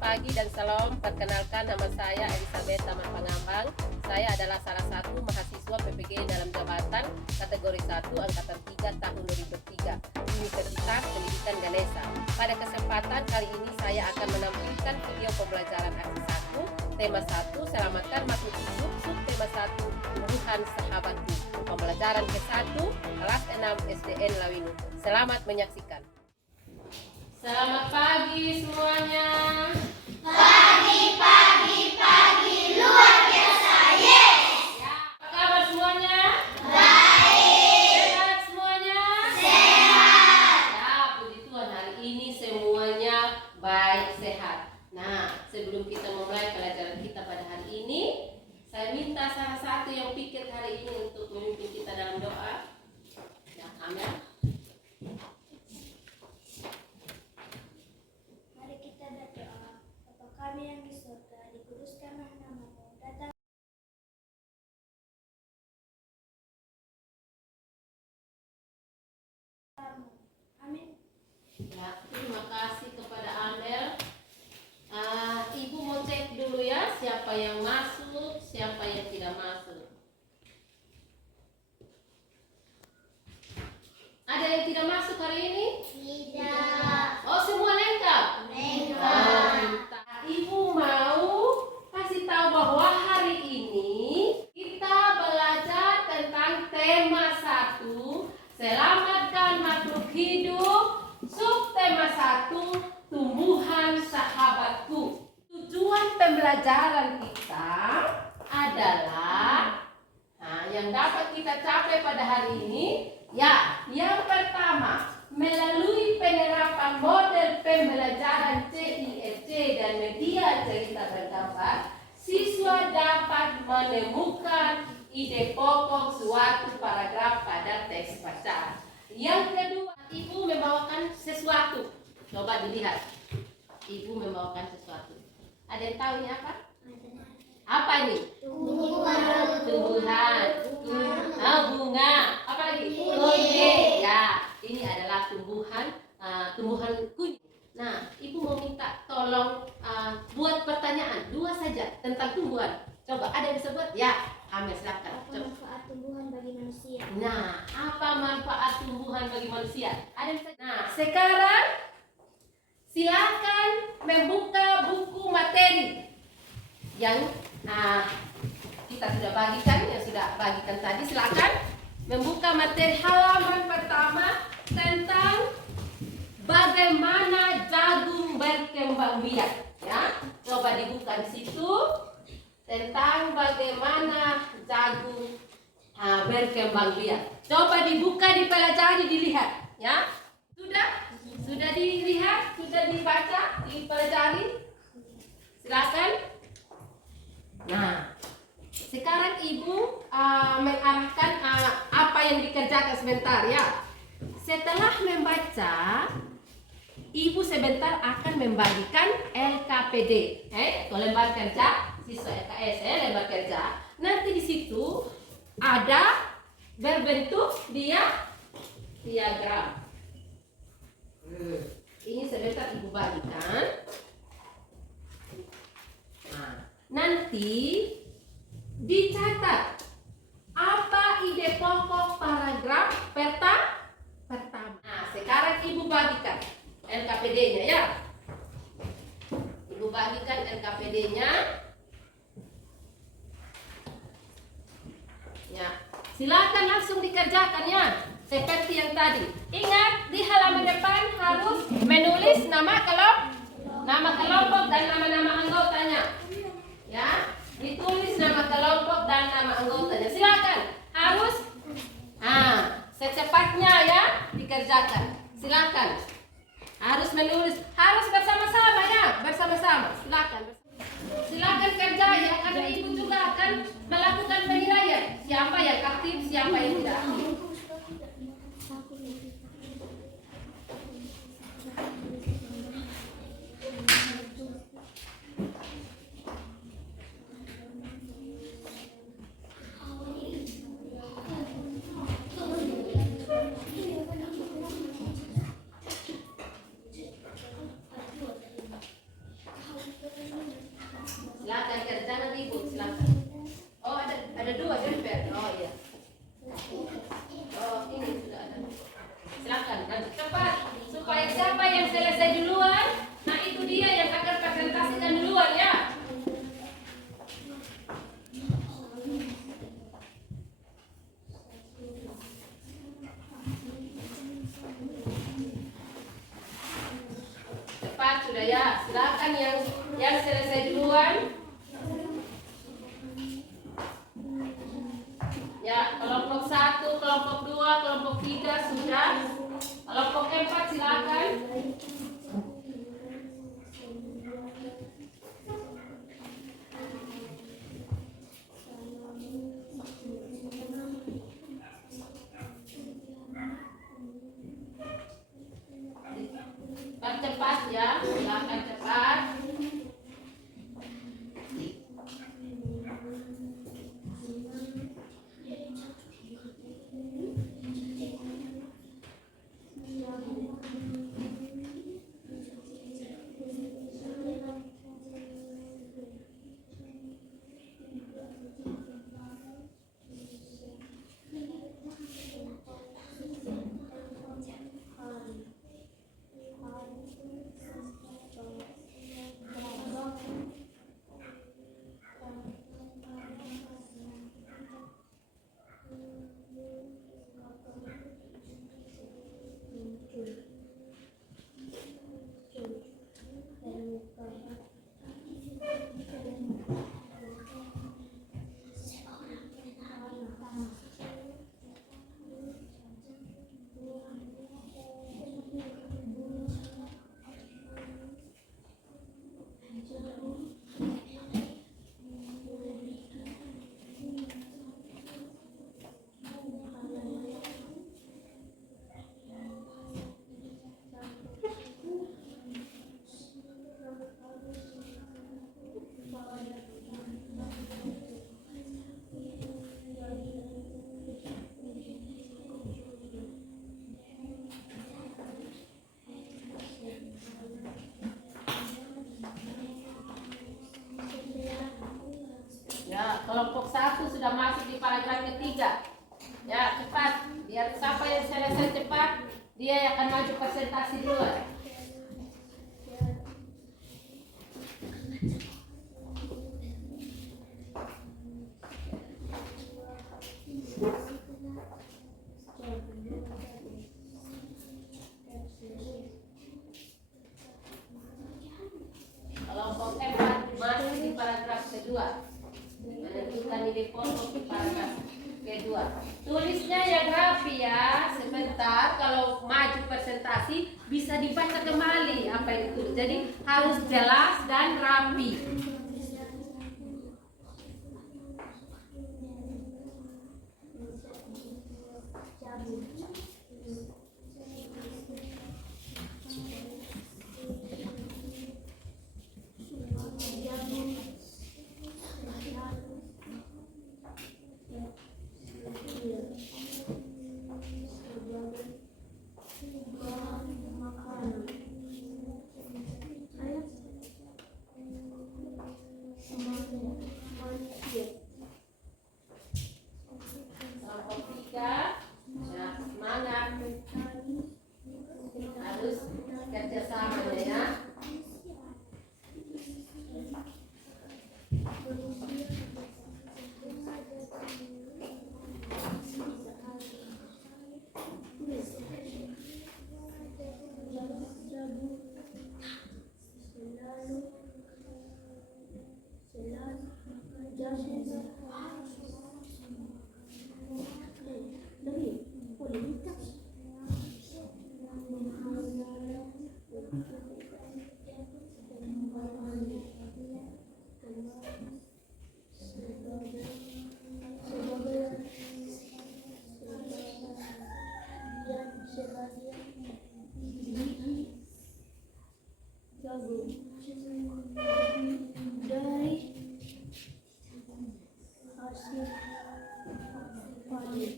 pagi dan salam. Perkenalkan, nama saya Elizabeth Taman Pangambang. Saya adalah salah satu mahasiswa PPG dalam jabatan kategori 1 angkatan 3 tahun 2003 Universitas Pendidikan Ganesha. Pada kesempatan kali ini saya akan menampilkan video pembelajaran aksi 1, tema 1, selamatkan makhluk hidup, subtema 1, tumbuhan sahabatku. Pembelajaran ke-1, kelas 6 SDN Lawinu. Selamat menyaksikan. Selamat pagi semuanya. Pagi luar biasa, yes. Ya, apa kabar semuanya? Baik. Sehat semuanya? Sehat. Ya, puji Tuhan, hari ini semuanya baik sehat. Nah, sebelum kita memulai pelajaran kita pada hari ini, saya minta salah satu yang pikir hari ini untuk memimpin kita dalam doa. Ya, amin. Kami yang di surga, dikuduskanlah namamu, datang. Amin. Ya, terima kasih kepada Amel. Ibu mau cek dulu ya, siapa yang masuk, siapa yang tidak masuk. Ada yang tidak masuk hari ini? Tidak. Oh, semua lengkap? Lengkap. Ibu mau kasih tahu bahwa hari ini kita belajar tentang tema 1, selamatkan makhluk hidup, subtema 1, tumbuhan sahabatku. Tujuan pembelajaran kita adalah yang dapat kita capai pada hari ini, ya, yang pertama, melalui penerapan model pembelajaran CIFC dan media cerita bergambar, siswa dapat menemukan ide pokok suatu paragraf pada teks bacaan. Yang kedua, ibu membawakan sesuatu. Coba dilihat. Ibu membawakan sesuatu. Ada yang tahu ini apa? Apa ini? Tumbuhan. Bunga. Apa lagi? Kunyit. Ya, ini adalah tumbuhan kunyit. Nah, ibu mau minta tolong buat pertanyaan 2 saja tentang tumbuhan. Coba ada yang bisa buat? Ya, Amel silakan. Apa manfaat tumbuhan bagi manusia? Nah, apa manfaat tumbuhan bagi manusia? Ada yang bisa? Nah, sekarang silakan membuka buku materi yang kita sudah bagikan, yang sudah bagikan tadi. Silakan membuka materi halaman pertama tentang bagaimana jagung berkembang biak. Ya, coba dibuka di situ tentang bagaimana jagung berkembang biak. Coba dibuka, dipelajari, dilihat. Ya, sudah dilihat, sudah dibaca, dipelajari. Silakan. Nah, sekarang ibu mengarahkan apa yang dikerjakan sebentar ya. Setelah membaca, ibu sebentar akan membagikan LKPD, atau lembar kerja siswa LKS, lembar kerja. Nanti di situ ada berbentuk diagram. Ini sebentar ibu bagikan. Nanti dicatat apa ide pokok paragraf pertama. Nah, sekarang ibu bagikan LKPD-nya ya. Ibu bagikan LKPD-nya. Ya, silakan langsung dikerjakan ya. Seperti yang tadi. Ingat, di halaman depan harus menulis nama kelompok dan nama-nama anggotanya. Ya, ditulis nama kelompok dan nama anggotanya. Silakan, harus secepatnya ya dikerjakan. Silakan, harus menulis, harus bersama-sama ya, bersama-sama. Silakan kerja ya, karena ibu juga akan melakukan penilaian siapa yang aktif, siapa yang tidak aktif. nanti cepat supaya siapa yang selesai duluan, nah itu dia yang akan presentasikan duluan ya. Cepat sudah ya, silakan yang selesai duluan. Ya, kelompok 1, kelompok 2, kelompok 3 sudah. Kelompok 4 silakan. Cepat ya, silakan cepat. Ya, kelompok 1 sudah masuk di paragraf ketiga. Ya, cepat. Biar siapa yang selesai cepat, dia yang akan maju presentasi duluan. Kelompok 4 masuk di paragraf kedua. Menentukan nilai pokok di paragraf kedua. Tulisnya yang rapi ya. Sebentar kalau maju presentasi bisa dibaca kembali apa yang ditulis. Jadi harus jelas dan rapi. Kelompok 3, ya semangat. Harus kerjasamanya ya.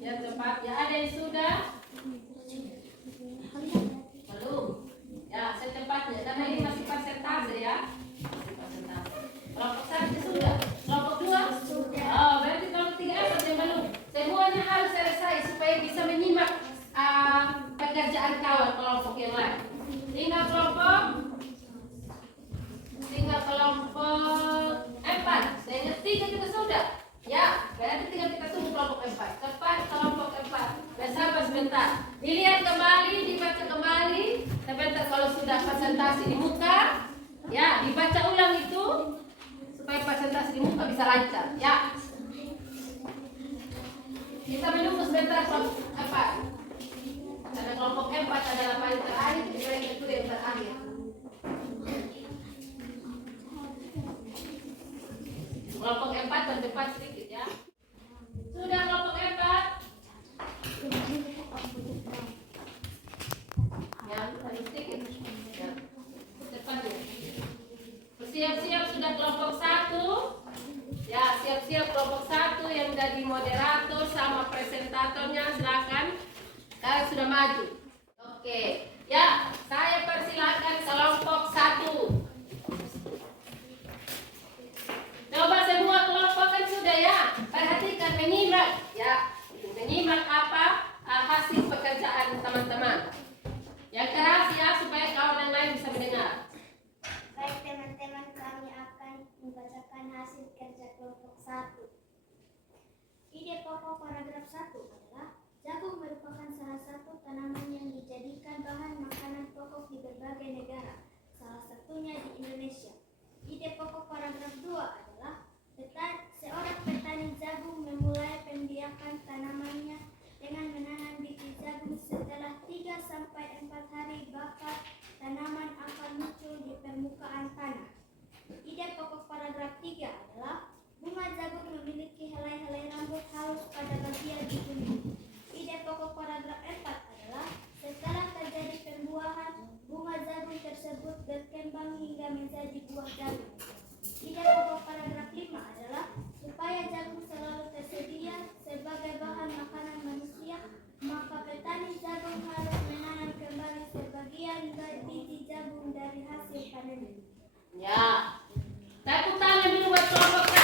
Ya cepat ya, ada yang sudah? Belum. Ya secepatnya karena ini masih persentase ya. Masih persentase. Kelompok 1 sudah. Kelompok 2 sudah. Oh, berarti kelompok 3 apa yang belum? Semuanya harus selesai supaya bisa menyimak pekerjaan kawan kelompok yang lain. Tinggal kelompok 4. Saya ingat 3 kita sudah. Ya, berarti tinggal kita tunggu kelompok 4. Cepat kelompok 4. Bersabar sebentar. Dilihat kembali, dibaca kembali. Sebentar kalau sudah presentasi di muka, ya dibaca ulang itu supaya presentasi di muka bisa lancar. Ya. Kita menunggu sebentar kelompok 4. Karena kelompok 4 adalah paling terakhir, jadi itu yang terakhir. Kelompok 4 terdepan sedikit ya. Sudah kelompok 4. Ya, tadi sedikit. Ya. Depannya. Bersiap-siap sudah kelompok 1. Ya, siap-siap kelompok 1 yang jadi moderator sama presentatornya, silakan. Kalian sudah maju. Oke. Ya, saya persilakan kelompok 1. Coba semua kelompok kan sudah ya. Perhatikan, menyimak ya. Menyimak apa hasil pekerjaan teman-teman. Yang keras ya supaya kawan yang lain bisa mendengar. Baik teman-teman, kami akan membacakan hasil kerja kelompok 1. Ide pokok paragraf 1 adalah jagung merupakan salah satu tanaman yang dijadikan bahan makanan pokok di berbagai negara, salah satunya di Indonesia. Ide pokok paragraf 2 adalah seorang petani jagung memulai pembiakan tanamannya dengan menanam biji jagung. Setelah 3-4 hari bakal tanaman akan muncul di permukaan tanah. Ide pokok paragraf 3 adalah bunga jagung memiliki helai-helai rambut halus pada bagian ujung. Ide pokok paragraf 4 adalah setelah terjadi pembuahan, bunga jagung tersebut berkembang hingga menjadi buah jagung. Ide pokok paragraf 5 adalah supaya jagung selalu tersedia sebagai bahan makanan manusia, maka petani jagung harus menanam kembali sebagian biji jagung dari hasil panen. Ya. Tepuk tangan dulu buat kelompok 1.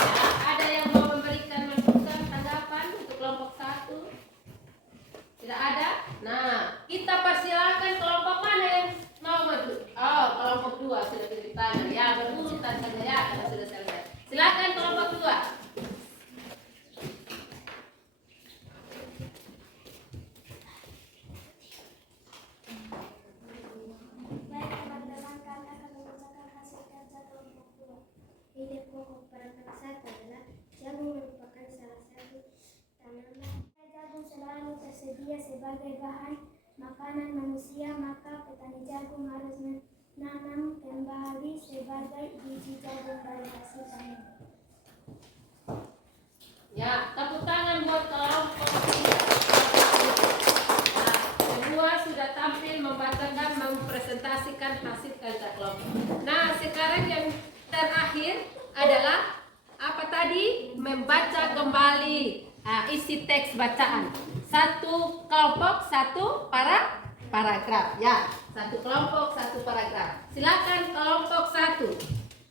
Ya, ada yang mau memberikan masukan tanggapan untuk kelompok 1? Tidak ada? Nah, kita persilakan kelompok mana yang mau maju? Oh, kelompok 2 sudah beri tangan. Ya, berurutan saja ya, karena sudah selesai. Silakan kelompok 2. Baik teman-teman, kami akan membacakan hasil kerja kelompok 2. Ide pokok paragraf 1 adalah jagung merupakan salah satu tanaman. Jagung selalu tersedia sebagai bahan makanan manusia, maka petani jagung harus menanam kembali sebagai biji jagung dari hasil panen. Ya, tepuk tangan buat kelompok 3. Nah, semua sudah tampil membacakan, mempresentasikan hasil kerja kelompok. Nah, sekarang yang terakhir adalah apa tadi? Membaca kembali isi teks bacaan. Satu kelompok, satu paragraf. Ya, satu kelompok, satu paragraf. Silakan kelompok 1.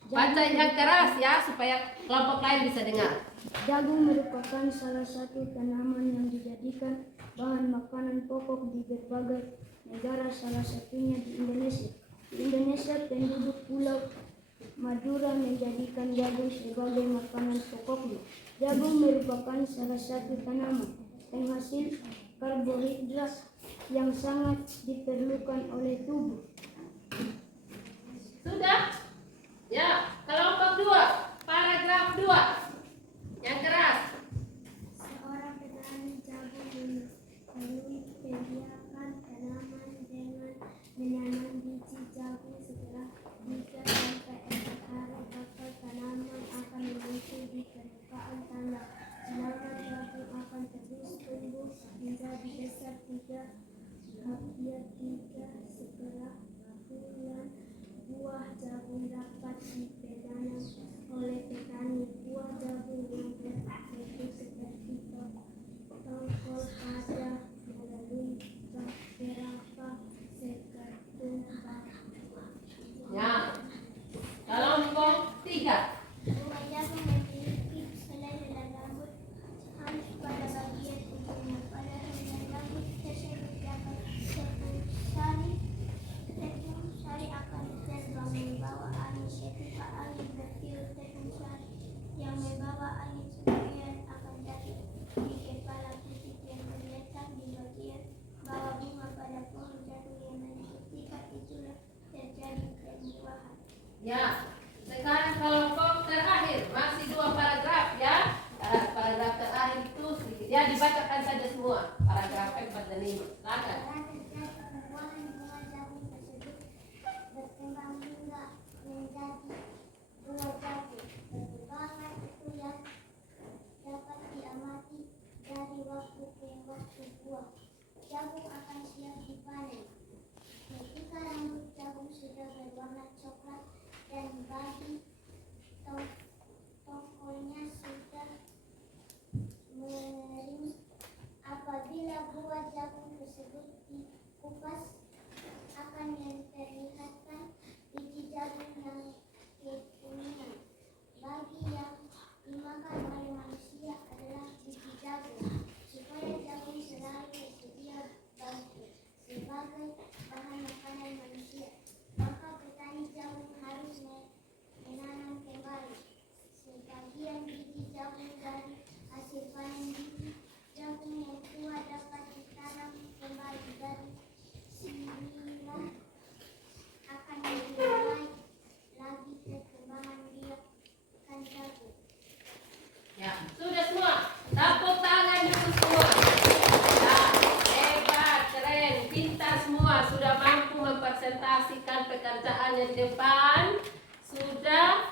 Baca yang keras ya supaya kelompok lain bisa dengar. Jagung merupakan salah satu tanaman yang dijadikan bahan makanan pokok di berbagai negara, salah satunya di Indonesia. Di Indonesia, penduduk Pulau Madura menjadikan jagung sebagai makanan pokoknya. Jagung merupakan salah satu tanaman penghasil karbohidrat yang sangat diperlukan oleh tubuh. Sudah? Ya, kelompok 2, paragraf 2. Yang keras. Seorang petani jagung melalui pembiakan tanaman dengan menanam biji jagung. Setelah 3-4 hari bakal tanaman akan muncul di permukaan tanah. Tanaman jagung akan terus tumbuh menjadi besar 3 setelah bulan. Buah jagung dapat dipegang oleh petani. Buah jagung yang berbentuk seperti tongkol ada melalui beberapa sekedung Ya. Kelompok 3. Bunga jagung memiliki helai-helai rambut halus pada bagian ujungnya. Pada helai Ya, sekarang kelompok terakhir masih 2 paragraf ya. Paragraf terakhir itu sedikit. Ya, dibacakan saja semua. Paragraf 4 dan 5. Silakan. Setelah terjadi pembuahan bunga jagung tersebut berkembang hingga menjadi buah jagung. Perkembangan itu yang dapat diamati dari waktu ke waktu buah jagung akan siap dipanen. Ketika rambut jagung sudah berwarna coklat dan bagi tongkolnya sudah mengering, apabila buah jagung tersebut dikupas akan memperlihatkan biji jagung yang kekuningan. Bagi yang dimakan oleh manusia adalah biji jagung, supaya jagung selalu tersedia sebagai bahan makanan manusia. Maka petani jagung harus menanam kembali sebagian biji jagung dari hasil panen. Biji jagung yang tua dapat ditanam kembali dari sinilah akan dimulai lagi perkembangan biakan jagung. Ya, sudah semua. Tepuk tangan dulu semua. Ya, hebat, keren, pintar semua. Sudah mampu mempresentasikan pekerjaannya di depan. Sudah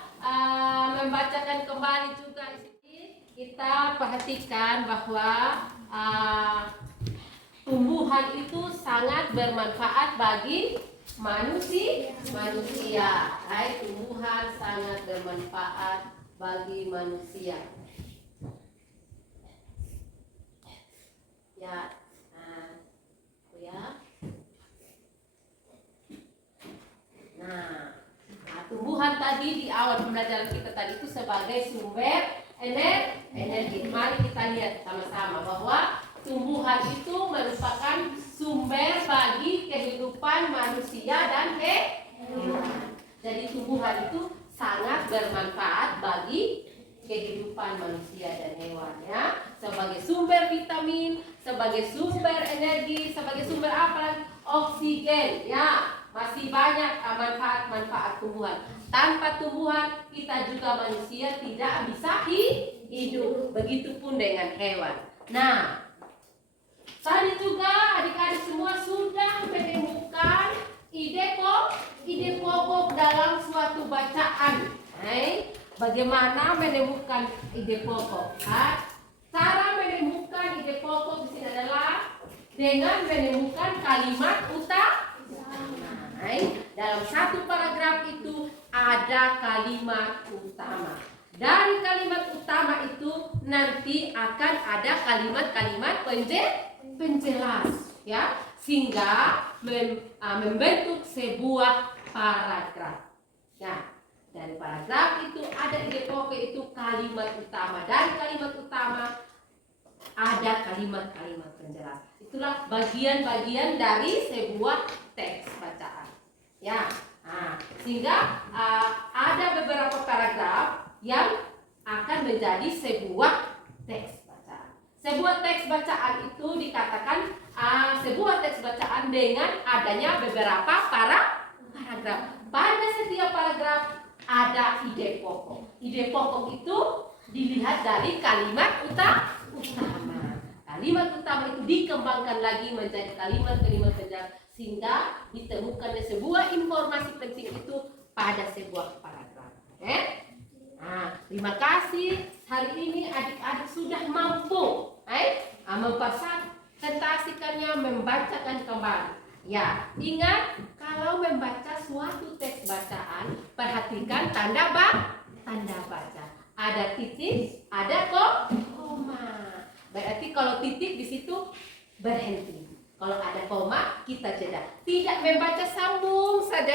membacakan kembali juga isi. Kita perhatikan bahwa tumbuhan itu sangat bermanfaat bagi manusia. Hai, tumbuhan sangat bermanfaat bagi manusia. Ya, tumbuhan tadi di awal pembelajaran kita tadi itu sebagai sumber energi. Mari kita lihat sama-sama bahwa tumbuhan itu merupakan sumber bagi kehidupan manusia dan hewan. Jadi tumbuhan itu sangat bermanfaat bagi kehidupan manusia dan hewan ya, sebagai sumber vitamin, sebagai sumber energi, sebagai sumber apa lagi? Oksigen ya. Masih banyak manfaat-manfaat tumbuhan. Tanpa tumbuhan kita juga manusia tidak bisa hidup. Begitupun dengan hewan. Nah, tadi juga adik-adik semua sudah menemukan ide pokok dalam suatu bacaan. Bagaimana menemukan ide pokok? Cara menemukan ide pokok di sini adalah dengan menemukan kalimat utama. Dalam satu paragraf itu ada kalimat utama. Dari kalimat utama itu nanti akan ada kalimat-kalimat penjelas, ya, sehingga membentuk sebuah paragraf. Ya, dari paragraf itu ada ide pokok itu kalimat utama. Dari kalimat utama ada kalimat-kalimat penjelas. Itulah bagian-bagian dari sebuah teks bacaan. Ya, sehingga ada beberapa paragraf yang akan menjadi sebuah teks bacaan. Sebuah teks bacaan itu dikatakan sebuah teks bacaan dengan adanya beberapa paragraf. Pada setiap paragraf ada ide pokok. Ide pokok itu dilihat dari kalimat utama. Kalimat utama itu dikembangkan lagi menjadi kalimat-kalimat penjelas sehingga ditemukannya sebuah informasi penting itu pada sebuah paragraf. Terima kasih. Hari ini adik-adik sudah mampu mempresentasikannya, membacakan kembali. Ya, ingat kalau membaca suatu teks bacaan, perhatikan tanda baca. Ada titik, ada koma. Berarti kalau titik di situ berhenti. Kalau ada koma, kita jeda. Tidak membaca sambung saja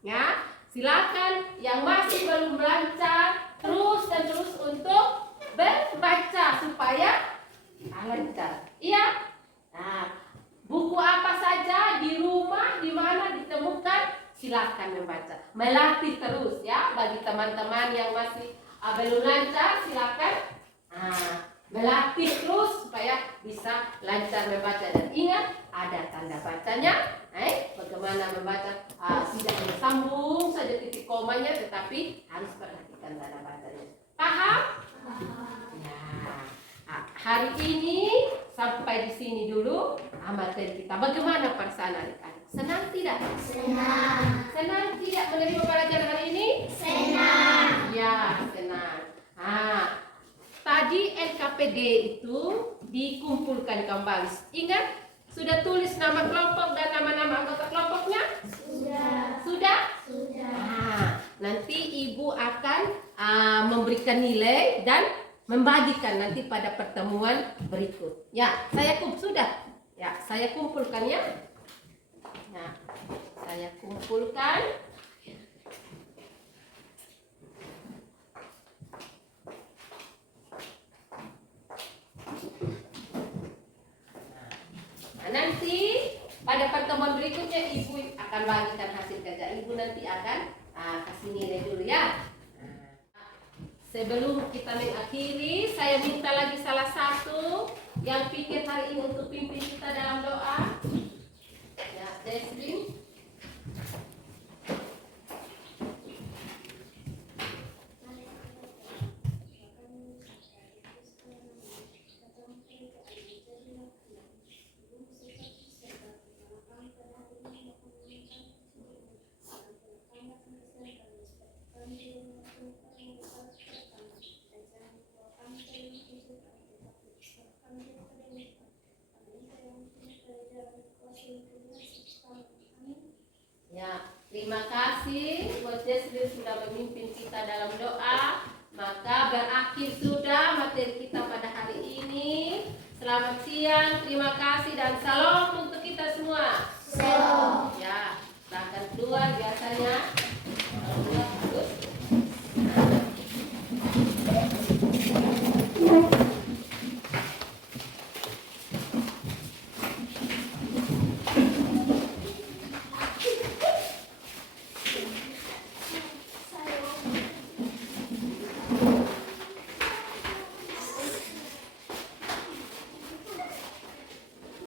ya. Silakan yang masih belum lancar terus dan terus untuk membaca supaya lancar. Iya. Nah, buku apa saja di rumah di mana ditemukan, silakan membaca. Melatih terus ya. Bagi teman-teman yang masih belum lancar, silakan melatih terus supaya bisa lancar membaca. Dan ingat, ada tanda bacanya. Bagaimana membaca tidak bersambung saja titik komanya, tapi harus perhatikan tanda bacanya. Paham? Ya. Hari ini sampai di sini dulu materi kita. Bagaimana perasaan adik-adik? Senang tidak? Senang. Senang tidak menerima pelajaran hari ini? Senang. Ya, senang. Tadi LKPD itu dikumpulkan kembali. Ingat? Sudah tulis nama kelompok dan nama-nama anggota kelompoknya? Sudah. Sudah? Sudah. Nanti ibu akan memberikan nilai dan membagikan nanti pada pertemuan berikut. Ya, sudah. Ya, saya kumpulkan ya. Ya, saya kumpulkan. Nanti pada pertemuan berikutnya ibu akan bagikan hasil kerja. Ibu nanti akan kasih nilai dulu ya. Sebelum kita mengakhiri, saya minta lagi salah satu yang pikir hari ini untuk pimpin kita dalam doa. Ya, Desrin. Ya, terima kasih buat Jesslyn sudah memimpin kita dalam doa. Maka berakhir sudah materi kita pada hari ini. Selamat siang, terima kasih dan salam untuk kita semua. Salam. Ya, bahkan keluar biasanya